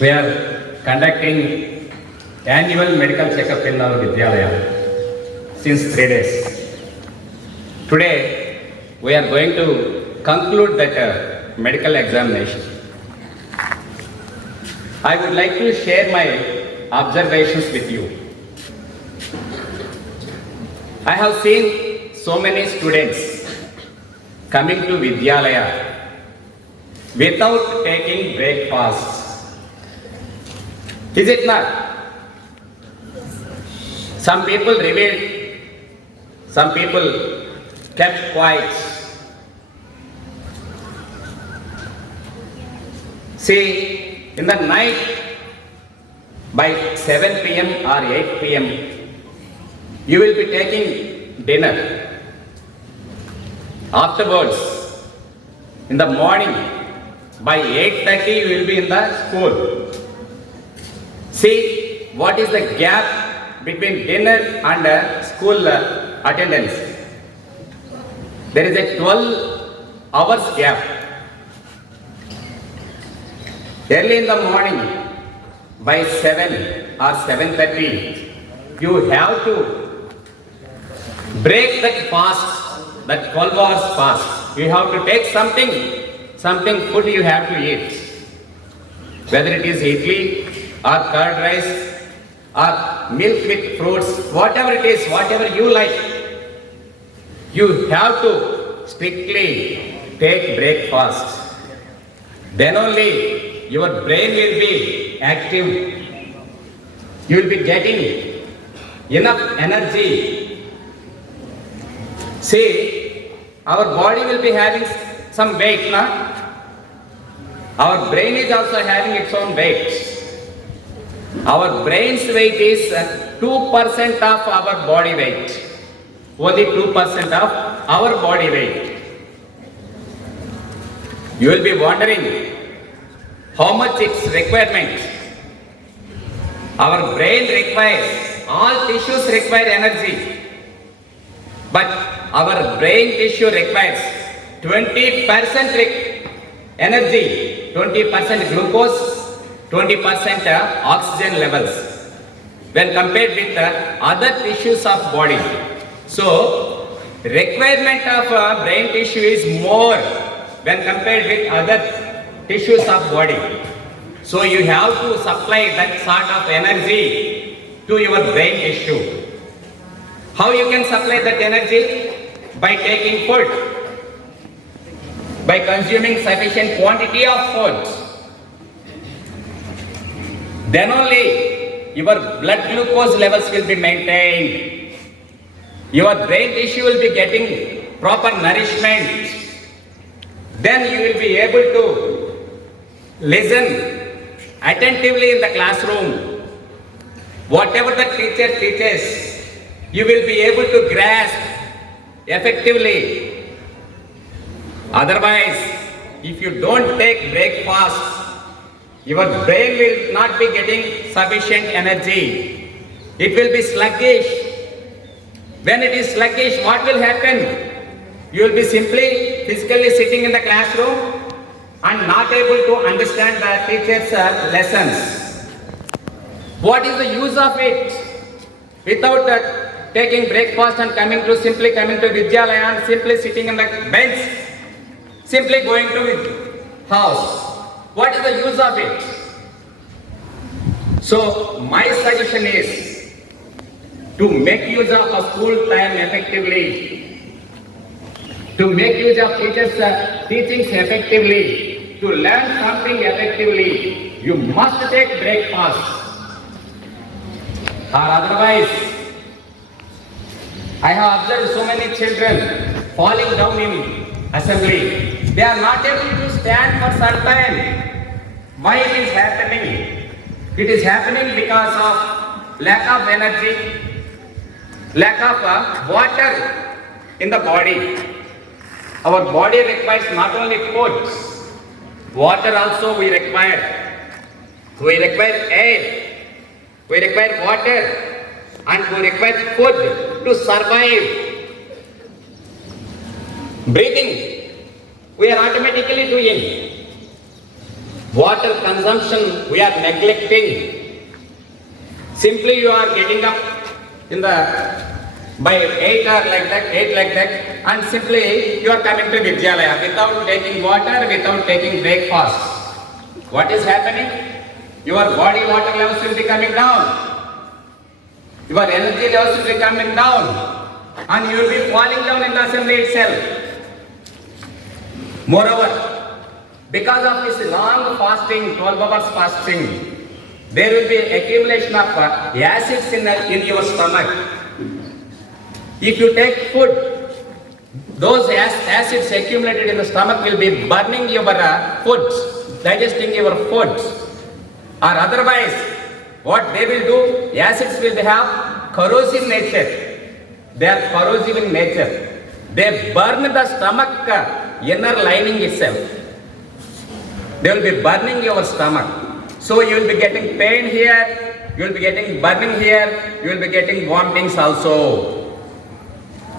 We are conducting annual medical checkup in our Vidyalaya since 3 days. Today, we are going to conclude that medical examination. I would like to share my observations with you. I have seen so many students coming to Vidyalaya without taking breakfast. Is it not? Some people revealed, some people kept quiet. See, in the night, by 7 p.m. or 8 p.m., you will be taking dinner. Afterwards, in the morning, by 8:30, you will be in the school. See, what is the gap between dinner and school attendance? There is a 12 hours gap. Early in the morning, by 7 or 7:30, you have to break that fast, that 12 hours fast. You have to take something food you have to eat. Whether it is idli or curd rice or milk with fruits, whatever it is, whatever you like, you have to strictly take breakfast. Then only your brain will be active. You will be getting enough energy. See, our body will be having some weight, na? Our brain is also having its own weight. Our brain's weight is 2% of our body weight. Only 2% of our body weight. You will be wondering how much its requirement. Our brain requires, all tissues require energy. But our brain tissue requires 20% energy, 20% glucose, 20% oxygen levels when compared with other tissues of body. So, requirement of brain tissue is more when compared with other tissues of body. So, you have to supply that sort of energy to your brain tissue. How you can supply that energy? By taking food, by consuming sufficient quantity of food. Then only your blood glucose levels will be maintained. Your brain tissue will be getting proper nourishment. Then you will be able to listen attentively in the classroom. Whatever the teacher teaches, you will be able to grasp effectively. Otherwise, if you don't take breakfast, your brain will not be getting sufficient energy. It will be sluggish. When it is sluggish, what will happen? You will be simply physically sitting in the classroom and not able to understand the teacher's lessons. What is the use of it? Without taking breakfast and simply coming to Vidyalaya and simply sitting in the bench, simply going to house. What is the use of it? So, my suggestion is to make use of a school time effectively, to make use of teachers' teachings effectively, to learn something effectively. You must take breakfast. Or otherwise, I have observed so many children falling down in assembly. They are not able to stand for some time. Why it is happening? It is happening because of lack of energy, lack of water in the body. Our body requires not only food, water also we require. We require air, we require water, and we require food to survive. Breathing, we are automatically doing. Water consumption we are neglecting. Simply you are getting up in the by 8 or like that, 8 like that, and simply you are coming to Vidyalaya without taking water, without taking breakfast. What is happening? Your body water levels will be coming down. Your energy levels will be coming down. And you will be falling down in the assembly itself. Moreover, because of this long fasting, 12 hours fasting, there will be accumulation of acids in your stomach. If you take food, those acids accumulated in the stomach will be burning your foods, digesting your foods. Or otherwise, what they will do, acids will have corrosive nature. They are corrosive in nature. They burn the stomach inner lining itself. They will be burning your stomach. So you will be getting pain here, you will be getting burning here, you will be getting vomitings also.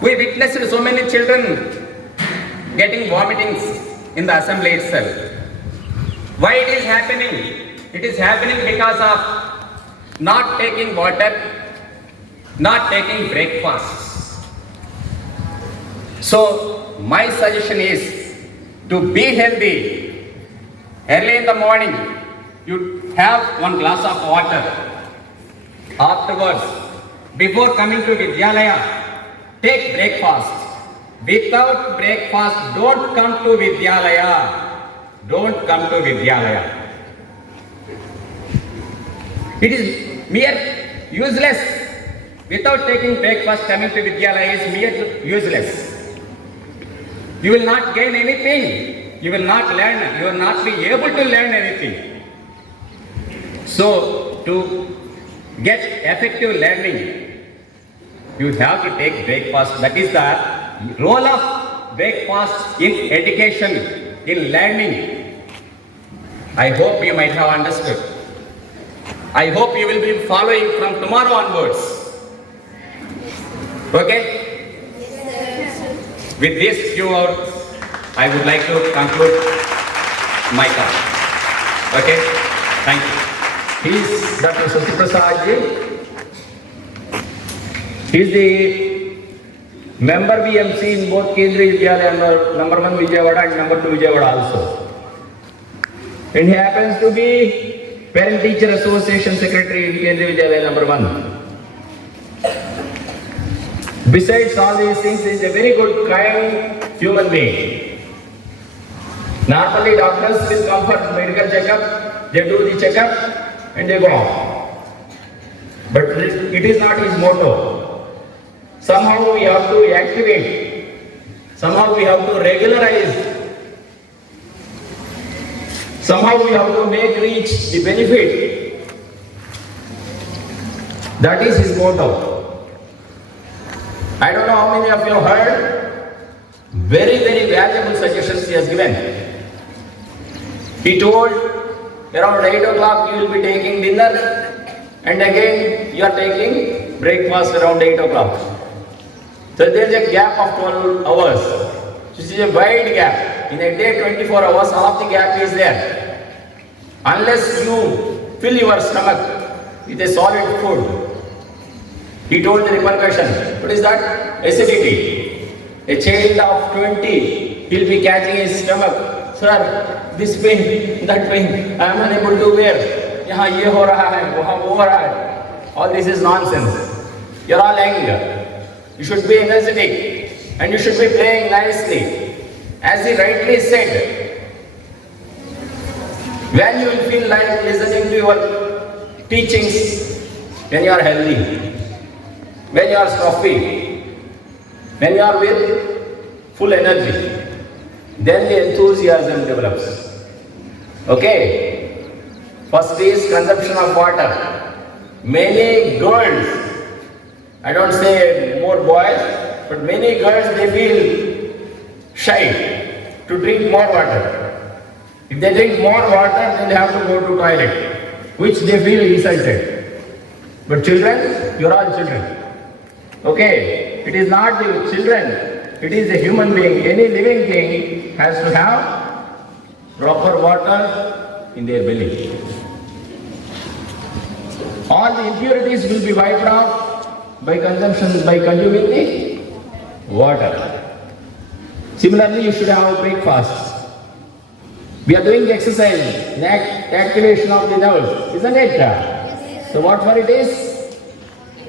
We witnessed so many children getting vomitings in the assembly itself. Why it is happening? It is happening because of not taking water, not taking breakfast. So my suggestion is to be healthy. Early in the morning, you have one glass of water. Afterwards, before coming to Vidyalaya, take breakfast. Without breakfast, don't come to Vidyalaya. Don't come to Vidyalaya. It is mere useless. Without taking breakfast, coming to Vidyalaya is mere useless. You will not gain anything. You will not learn. You will not be able to learn anything. So, to get effective learning, you have to take breakfast. That is the role of breakfast in education, in learning. I hope you might have understood. I hope you will be following from tomorrow onwards. Okay? With these few words, I would like to conclude my talk. Okay? Thank you. He is Dr. Sathya Prasad ji. He is the member BMC in both Kendriya Vidyalaya number 1 Vijayawada and number 2 Vijayawada also. And he happens to be Parent Teacher Association Secretary in Kendriya Vidyalaya number 1. Besides all these things, he is a very good, kind human being. Normally doctors will come for medical checkup, they do the checkup and they go off. But it is not his motto. Somehow we have to activate, somehow we have to regularize, somehow we have to make reach the benefit. That is his motto. I don't know how many of you have heard very, very valuable suggestions he has given. He told around 8 o'clock you will be taking dinner and again you are taking breakfast around 8 o'clock. So there is a gap of 12 hours. This is a wide gap. In a day 24 hours, half the gap is there. Unless you fill your stomach with a solid food. He told the repercussion. What is that? Acidity. A child of 20, he'll be catching his stomach. Sir, this pain, that pain, I am unable to bear. Yahan ye ho raha hai, wahan wo ho raha hai. All this is nonsense. You're all young. You should be energetic and you should be playing nicely. As he rightly said, when you will feel like listening to your teachings, when you are healthy, when you are stuffy, when you are with full energy, then the enthusiasm develops. Okay? First is consumption of water. Many girls, I don't say more boys, but many girls, they feel shy to drink more water. If they drink more water, then they have to go to toilet, which they feel insulted. But children, you are all children. Okay? It is not the children, it is a human being. Any living thing has to have proper water, in their belly. All the impurities will be wiped off by consuming the water. Similarly, you should have breakfast. We are doing the exercise, the activation of the nerves, isn't it? So what for it is?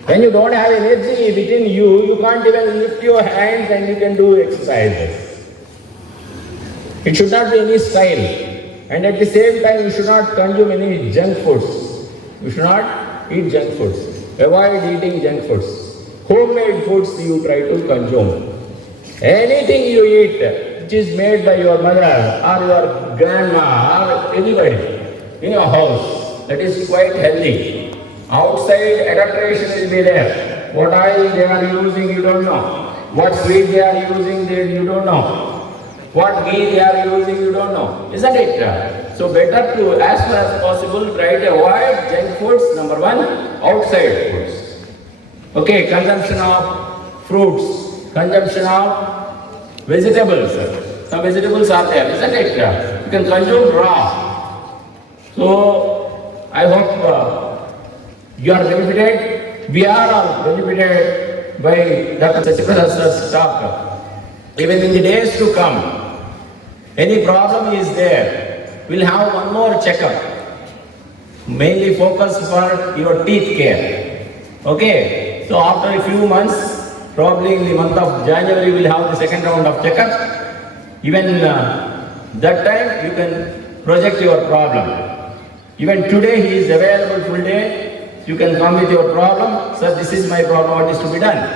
When you don't have energy within you, you can't even lift your hands and you can do exercises. It should not be any style. And at the same time, you should not consume any junk foods. You should not eat junk foods. Avoid eating junk foods. Homemade foods you try to consume. Anything you eat which is made by your mother or your grandma or anybody in your house, that is quite healthy. Outside adulteration will be there. What oil they are using, you don't know. What sweet they are using, you don't know. What ghee they are using, you don't know. Isn't it? So better to, as far as possible, try to avoid junk foods, number one, outside foods. Okay, consumption of fruits, consumption of vegetables. Some vegetables are there, isn't it? You can consume raw. So, I hope you are benefited. We are all benefited by Dr. Sathya Prasad's talk. Even in the days to come, any problem is there, we'll have one more checkup. Mainly focus for your teeth care. Okay, so after a few months, probably in the month of January, we'll have the second round of checkup. Even that time, you can project your problem. Even today, he is available full day. You can come with your problem. Sir, this is my problem, what is to be done?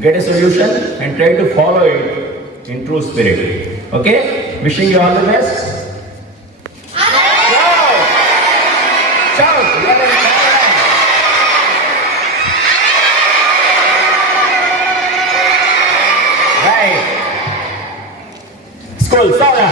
Get a solution and try to follow it in true spirit. Okay? Wishing you all the best. Shout! Right. School, Sathya.